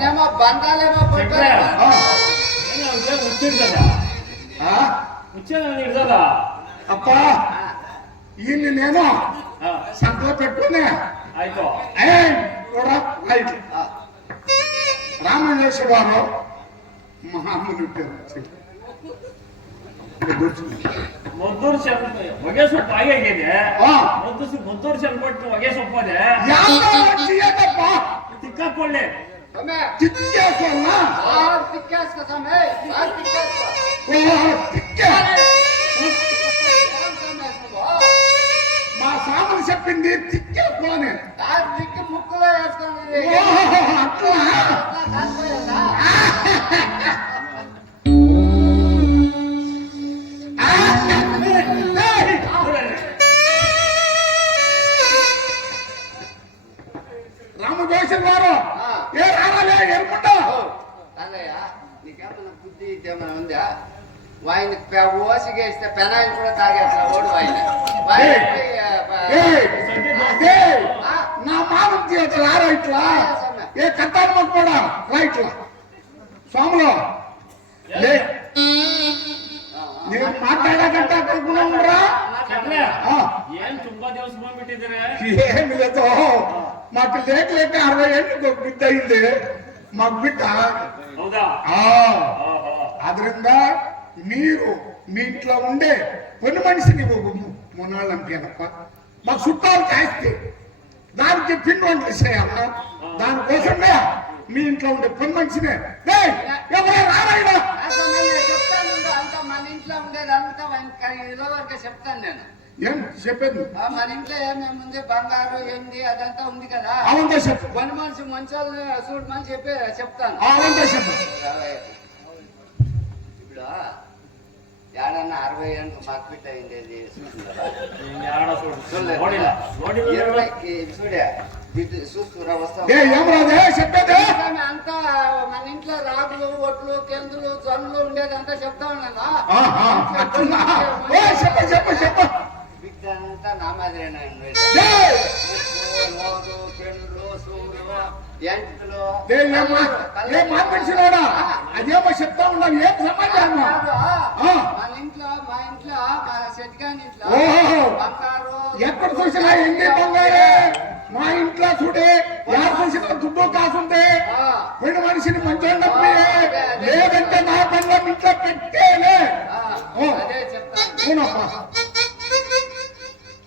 నేనేమో బంధాలేమో ముచ్చేదా అప్ప ఈయన్ని నేను సంతలో పెట్టుకునే ఆಯ್ತು ರಾಮಲಿಂಗೇಶ್ವರ ವಾರು ಮಹಾಮುನಿ ಮುದ್ದೂರು ಹೊಗೆ ಸೊಪ್ಪು ಆಗಿದೆ ಮುದ್ದೂರು ಚಂದ್ಬಿಟ್ಟು ಹೊಗೆ ಸೊಪ್ಪು ಅದೇ ತಿಕ್ಕಾಕೊಳ್ಳಿ మా సామలు చెప్పింది తిక్కేసుకోని తిక్కి ముక్కులో వేసుకున్నది రామదోషం వారు ఏ రావాలే ఎరుకుంటా అదయ్య నీకేమన్నా బుద్ధి ఇదేమన్నా ఉందా వాయిని ఓసిగా ఇస్తే పెనాయిల్ కూడా తాగేస్తా ఓడు నా మానం తీయట్లా రా ఇట్లా ఏ కట్టాలి కూడా రా ఇట్లా స్వాములో నేను మాట్లాడకంటే అనుకున్నారా ఏం ತುಂಬಾ ದಿವಸ ಬಂದ್ಬಿಟ್ಟಿದ್ದೀರಾ ఏమి లేదు మాకు లేక లేక 60 ఏళ్ళు బిడ్డ అయింది మాకు బిడ్డ ಹೌದಾ ఆದ್ರಿಂದ మీరు మీ ఇంట్లో ఉండే పని మనిషిని మొన్నాళ్ళు పంపానప్ప మాకు చుట్టాలు కాస్తే దానికి పిండి వంటలు చేయాలా దానికోసమే మీ ఇంట్లో ఉండే పని మనిషినే ఎవరైనా రారాయణ చెప్తాను అంతా మన ఇంట్లో ఉండేది అంతా వరకు చెప్తాను నేను ఏం చెప్పేది మన ఇంట్లో ఏమేమి ఉంది బంగారు ఏంది అదంతా ఉంది కదా అవంతా చెప్పు పని మనిషి మంచోళ్ళు చూడమని చెప్పి చెప్తాను అవంతా చెప్పు ఇప్పుడు ఏడన్నా 60 ఏళ్ళు మాకు బిడ్డ అయింది చూస్తురా వస్తా అంతా మన ఇంట్లో రాగులు ఒట్లు కెందులు జొన్నలు ఉండేది అంతా చెప్తా ఉన్నాను బిడ్డ అంతా నా మాదిరేనా అదేమో చెప్తా ఉన్నావు ఏం సమాచారం మన ఇంట్లో మా ఇంట్లో మా సెట్గాని ఇంట్లో ఎక్కడ చూసినా ఎన్ని బంగారే మా ఇంట్లో చూడే ఎవరు చూసినా దుడ్డు కాసుంటే రెండు మనిషిని మంచి లేదంటే నా పనుల ఇంట్లో పెట్టేలే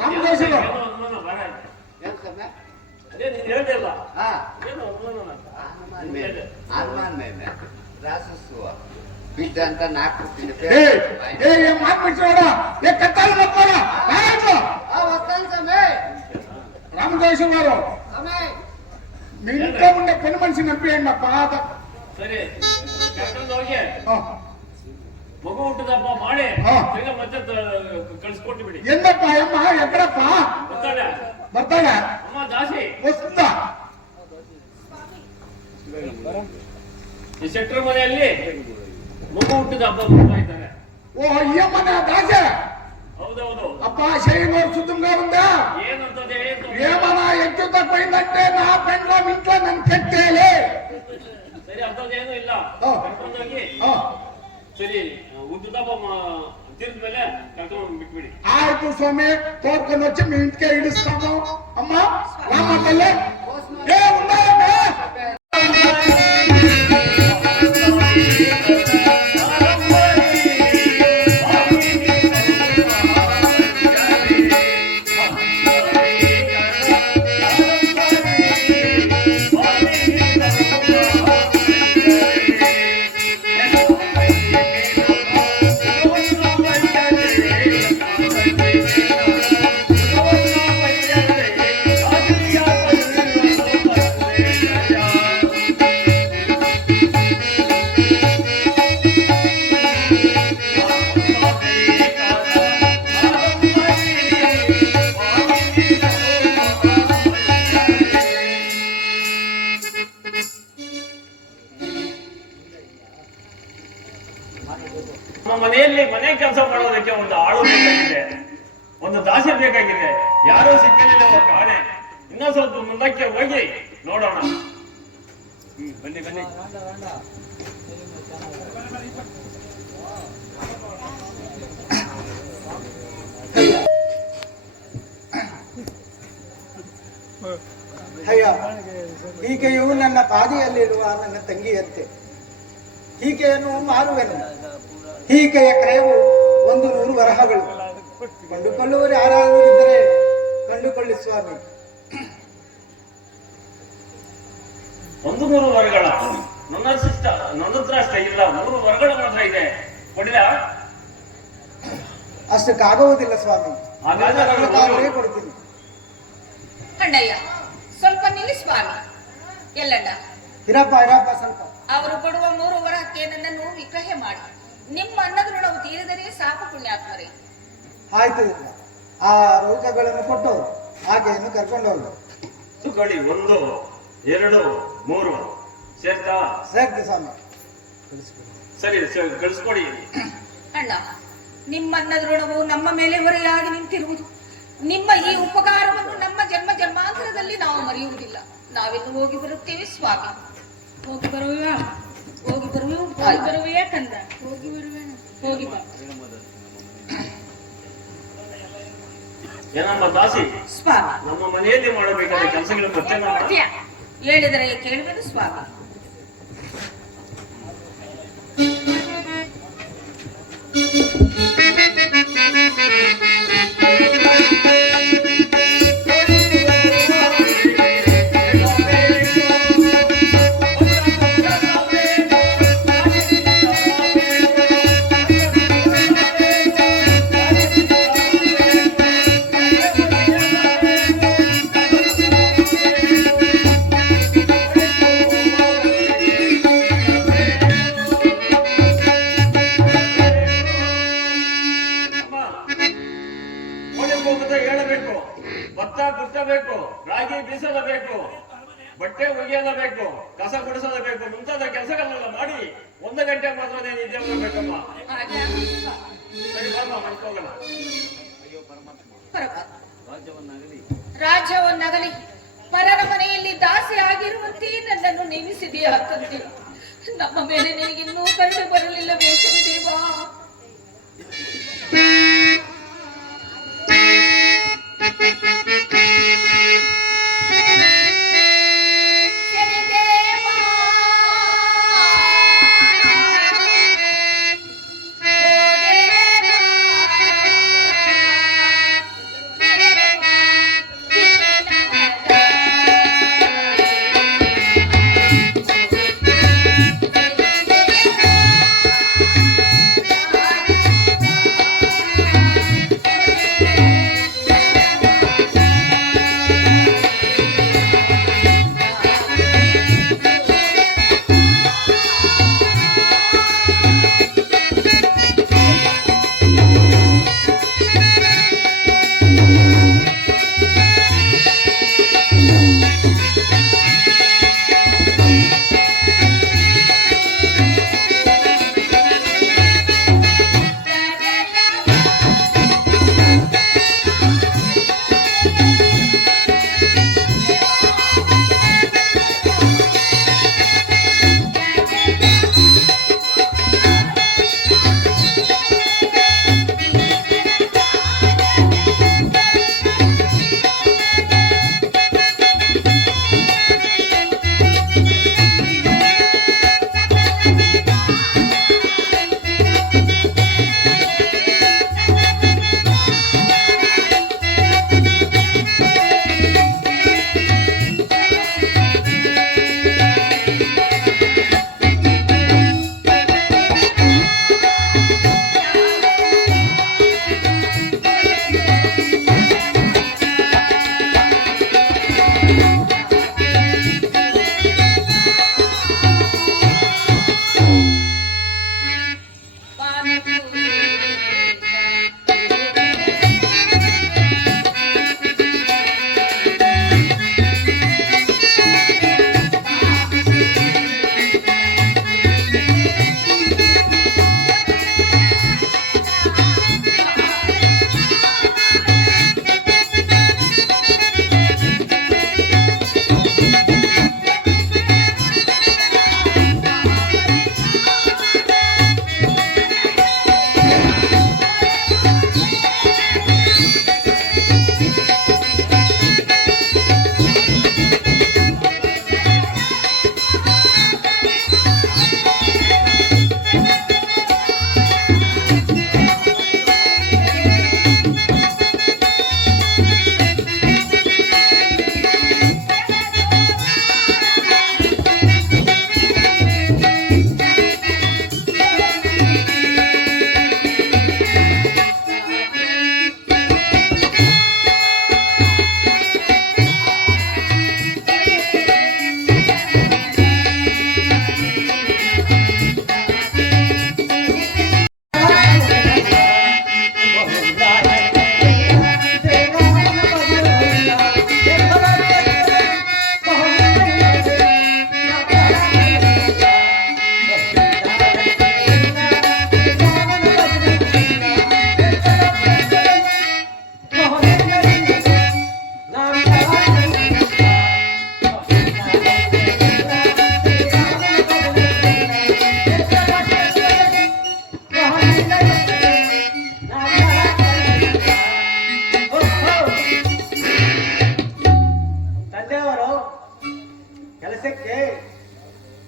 రామదేశంలో బిడ్డ అంతా నాకు రామదేశం గారు మీ ఇంట్లో ఉండే పని మనిషి నంపేయండి పాత సరే ಮಗು ಹುಟ್ಟದಪ್ಪ ಮಾಡಿ ಮತ್ತೆ ಕಳಿಸ್ಕೊಟ್ಟು ಬಿಡಿ ಎಂದಪ್ಪ ಅಮ್ಮ ಎಕ್ಕಡಪ್ಪ ಬರ್ತಾಳ ಅಮ್ಮ ದಾಸಿ ವಸ್ತುಂದ ಈ ಸೆಕ್ಟರ್ ಮನೆಯಲ್ಲಿ ಮಗು ಹುಟ್ಟಿದ ಹಬ್ಬ ಬರ್ತಾ ಇದ್ದಾರೆ ಓ ಈ ಮನೆ ದಾಸೆ ಹೌದೌದು ಅಪ್ಪ ಶೈನೋರ್ ಸುದ್ದಂగా ఉందా ಏನಂತದೆ ఏమన్నా ఎక్కువ తక్కువైందంటే నా పెండ్లో ఇంట్లో నన్ను కట్టేలే ಸರಿ ಅಂತದೇನು ಇಲ್ಲ ಕರ್ಕೊಂಡೋಗಿ ಸರಿ ಹುಟ್ಟಿದಪ್ಪ తీర్పు ಮೇಲೆ ಕರ್ಕೊಂಡು ಬಿಟ್ಬಿಡಿ ಆಯ್ತು ಸ್ವಾಮಿ ತೋರ್ಕೊಂಡು వచ్చి మీ ఇంటికే ఇడుస్తాము అమ్మా రామతల్లే ఏ ఉన్నాయే ಮನೆಯಲ್ಲಿ ಮನೆ ಕೆಲಸ ಮಾಡೋದಕ್ಕೆ ಒಂದು ಆಳು ಬೇಕಾಗಿದೆ, ಒಂದು ದಾಸಿ ಬೇಕಾಗಿದೆ. ಯಾರೂ ಸಿಕ್ಕಲಿಲ್ಲ ಕಾಣೆ. ಇನ್ನೂ ಸ್ವಲ್ಪ ಮುಂದಕ್ಕೆ ಹೋಗಿ ನೋಡೋಣ. ಬನ್ನಿ ಬನ್ನಿ. ಅಯ್ಯ, ಈಕೆಯು ನನ್ನ ಪಾದಿಯಲ್ಲಿರುವ ನನ್ನ ತಂಗಿಯಂತೆ. ಈಕೆಯನ್ನು ಮಾರುವೆನು. ಈಕೆಯ ಕ್ರಯವು 100 ವರಹಗಳು. ಕಂಡುಕೊಳ್ಳುವರು ಯಾರಾದರೂ ಇದ್ದರೆ ಕಂಡುಕೊಳ್ಳಿ ಸ್ವಾಮಿ. 100 ವರಗಳ ನನ್ನ ಹತ್ರ ಅಷ್ಟೇ ಇಲ್ಲ, 100 ವರಗಳು ಮಾತ್ರ ಇದೆ. ಕೊಡಿಲ್ಲ? ಅಷ್ಟಕ್ಕಾಗುವುದಿಲ್ಲ ಸ್ವಾಮಿ. ಹಾಗಾದ್ರೆ ಕೊಡ್ತೀನಿ. ಅಣ್ಣಯ್ಯ, ಸ್ವಲ್ಪ ನಿಲ್ಲಿ ಸ್ವಾಮಿ. ಎಲ್ಲಣ್ಣ, ಇರಪ್ಪ ಸ್ವಲ್ಪ. ಅವರು ಕೊಡುವ 3 ವರಕ್ಕೆ ನನ್ನನ್ನು ವಿಗ್ರಹ ಮಾಡಿ ನಿಮ್ಮ ಅನ್ನದ ಋಣವು ತೀರಿದರೆ ಸಾಕು ಪುಣ್ಯಾತ್ಮರೇ. ಆಯ್ತು, ಆ ರೋಗಗಳನ್ನು ಕೊಟ್ಟು ಆಕೆಯನ್ನು ಕರ್ಕೊಂಡು ಹೋಗು. ತಗೊಳ್ಳಿ, 1 2 3 ಸೇರ್ತಾ? ಸೇರ್ತಿ ಸ್ವಾಮಿ. ಸರಿ, ಕಳಿಸ್ಕೊಡಿ. ಅಣ್ಣ, ನಿಮ್ಮ ಅನ್ನದ ಋಣವು ನಮ್ಮ ಮೇಲೆ ಹೊರೆಯಾಗಿ ನಿಂತಿರುವುದು. ನಿಮ್ಮ ಈ ಉಪಕಾರವನ್ನು ನಮ್ಮ ಜನ್ಮ ಜನ್ಮಾಂತರದಲ್ಲಿ ನಾವು ಮರೆಯುವುದಿಲ್ಲ. ನಾವೆಲ್ಲ ಹೋಗಿ ಬರುತ್ತೇವೆ ಸ್ವಾಮಿ. ಹೋಗಿ ಬರುವೆಯಾ? ಹೋಗಿ ಬರುವೆಯಾ ಕಂದ? ಹೋಗಿ ಬಾ ಏನಮ್ಮ ದಾಸಿ, ಸ್ವಾಮಿ. ನಮ್ಮ ಮನೆಯಲ್ಲಿ ಮಾಡಬೇಕಾದ ಕೆಲಸಗಳು ಮತ್ತೆ ಹೇಳಿದರೆ ಕೇಳುವೆನು ಸ್ವಾಮಿ. ಹೇಳಬೇಕು, ಭತ್ತ ಕುಟ್ಟಬೇಕು, ರಾಗಿ ಬೀಸಲಬೇಕು, ಬಟ್ಟೆ ಒಗೆಯಲಬೇಕು, ಕಸ ಗುಡಿಸಲಬೇಕು, ಮುಂತಾದ ಕೆಲಸಗಳನ್ನೆಲ್ಲ ಮಾಡಿ 1 ಗಂಟೆ ಮಾತ್ರ ನಿದ್ದೆ ಮಾಡಬೇಕಮ್ಮ. ಸರಿ ಬಾಮ್ಮ, ಮನ್ಕೋಗೋಣ. ರಾಜ್ಯವನ್ನಾಗಲಿ ಪರರ ಮನೆಯಲ್ಲಿ ದಾಸಿ ಆಗಿರುವಂತೆ ನನ್ನನ್ನು ನೇಮಿಸಿದೆಯಾ ತಂದೆ? ನಮ್ಮ ಮೇಲೆ ನಿನಗಿನ್ನೂ ಕರುಣೆ ಬರಲಿಲ್ಲವೇ ದೇವಾ?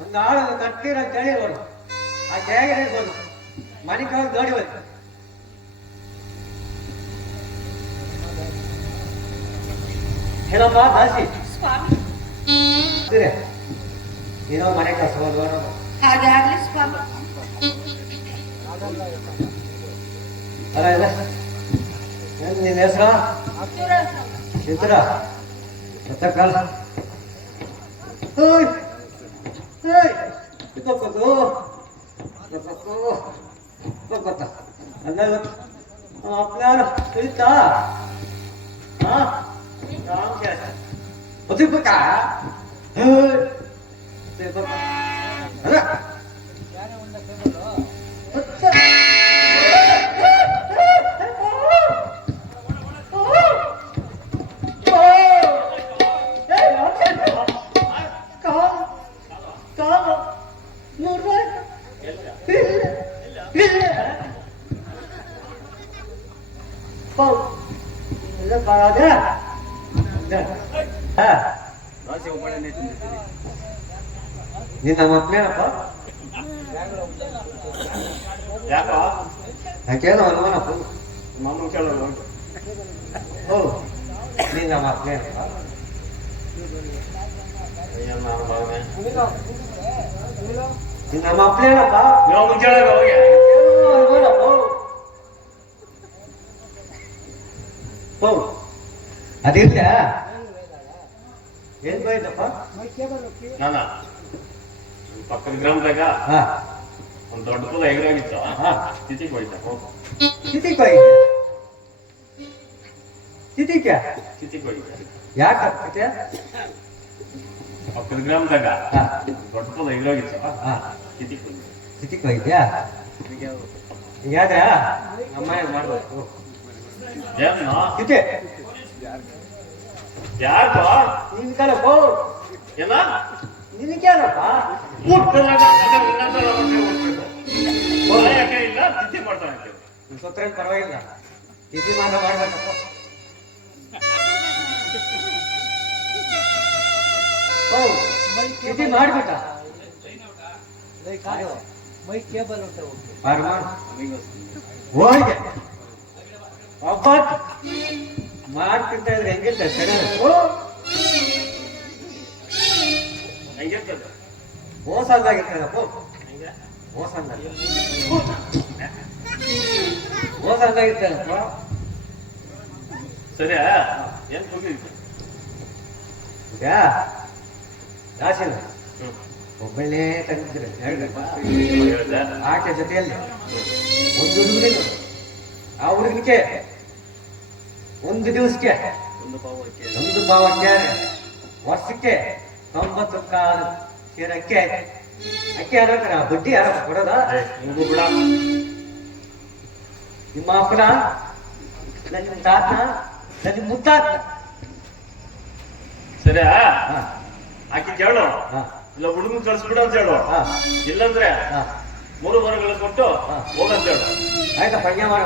ಒಂದು ಆಳು ಕಟ್ಟಿರೋ ಅಂತ ಹೇಳಿ ನೋಡು ಆ ಜಾಗ ಇರ್ಬೋದು ಮನೆಗೆ ಹೋಗಿ ನೋಡಿ ಹೋಯ್ತು ಹೇಳಮ್ಮ ದಾಸಿ ಸ್ವಾಮಿ ಏನೋ ಮನೆ ಕೆಲಸ ಹಾಗೆ ಆಗ್ಲಿ ಸ್ವಾಮಿ. ಅಲ್ಲ ಇಲ್ಲ ನಿನ್ನ ಹೆಸರು ಚಿತ್ರ ಕಾಲ आपल्याला कळता हा काम केलं होते बघा ते बघा अरे ನಿನ್ನ ಮಕ್ಕಳೇನಪ್ಪ ಯಾಕ ಯಾಕೇನೋ ಅನುಮಾನಪ್ಪ ಮಾಮೂಲು ಕೇಳೋದು ಓ ನಿನ್ನ ಮಕ್ಕಳೇನಪ್ಪ ನಿನ್ನ ಮಕ್ಕಳೇನಪ್ಪ ನೀವು ಮುಂಚೆ ಹೋಗಿ ಅನುಮಾನಪ್ಪ ಓ ಅದಿಲ್ಲ ಏನ್ ಬೈದಪ್ಪ ನಾನ ಪಕ್ಕದ ಗ್ರಾಮದಾಗ ಹಾ ಒಂದ್ ದೊಡ್ಡ ಪುಲ ಎಗರಾಗಿತ್ತು ಹಾ ತಿಥಿಗೆ ಹೋಯ್ತ ತಿಥಿಗೆ ಹೋಗಿದ್ದೆ ತಿಥಿಗೆ ತಿಥಿಗೆ ಹೋಗಿದ್ದೆ ಯಾಕೆ ಪಕ್ಕದ ಗ್ರಾಮದಾಗ ಹಾ ದೊಡ್ಡ ಪುಲ ಎಗರಾಗಿತ್ತು ಹಾ ತಿಥಿಗೆ ಹೋಗಿದ್ದೆ ತಿಥಿಗೆ ಹೋಗಿದ್ಯಾ ಹೀಗಾದ್ರೆ ಅಮ್ಮ ಮಾಡ್ಬೇಕು ಏನ ತಿಥಿ ಯಾಕ ನಿನ್ ಕಣಪ್ಪ ಏನ ನಿನಗೇನಪ್ಪ ಯಾಕೆ ಇಲ್ಲ ತಿಥಿ ಮಾಡ್ತಾನೆ ಸ್ವತ್ರ ಪರವಾಗಿಲ್ಲ ತಿಥಿ ಮಾಡ್ಬೇಕಪ್ಪ ಓ ತಿಥಿ ಮಾಡ್ಬಿಟ್ಟ ಮೈ ಕೇಬಲ್ ಉಂಟು ಹೋಗಿ ಒಬ್ಬ ಮಾಡ್ತಿಂತ ಇದ್ರೆ ಹೆಂಗಿರ್ತ ಸರಿ ಹೆಂಗಿರ್ತದೆ ಮೋಸಂದಾಗಿರ್ತದಪ್ಪ ಮೋಸಂದಾಗಿರ್ತದಪ್ಪ ಸರಿ ಏನ್ ಹೋಗಿದ್ದೆ ಯಾ ರಾಶಿನ ಒಬ್ಬಳೇ ತಂದಿದ್ರೆ ಹೇಳ್ದೆ ಆಕೆ ಜೊತೆಯಲ್ಲಿ ಒಂದು ಹುಡುಗರೇನು ಆ ಹುಡುಗನಿಗೆ ಒಂದು ದಿವಸಕ್ಕೆ ಒಂದು ಭಾವಕ್ಕೆ ವರ್ಷಕ್ಕೆ 90 ಕಾಲು ಸೇರ ಅಕ್ಕಿ ಆಯ್ತು ಅಕ್ಕಿ ಯಾರ ಬಡ್ಡಿ ಯಾರ ಕೊಡೋದ ನಿಮಗೂ ಬಿಡ ನಿಮ್ಮ ಅಪ್ಪನ ನನ್ನ ತಾತನ ನನ್ನ ಮುತ್ತಾತನ ಸರಿ ಹಾ ಆಕಿ ಕೇಳು ಹಾ ಇಲ್ಲ ಹುಡುಗನ್ ಕಳ್ಸ್ಬಿಡ ಅಂತ ಹೇಳು ಹಾ ಇಲ್ಲಂದ್ರೆ ಹಾ 3 ವರಗಳು ಕೊಟ್ಟು ಹೋಗಂತ ಹೇಳು ಆಯ್ತಾ ಪಂದ್ಯ ಮಾಡ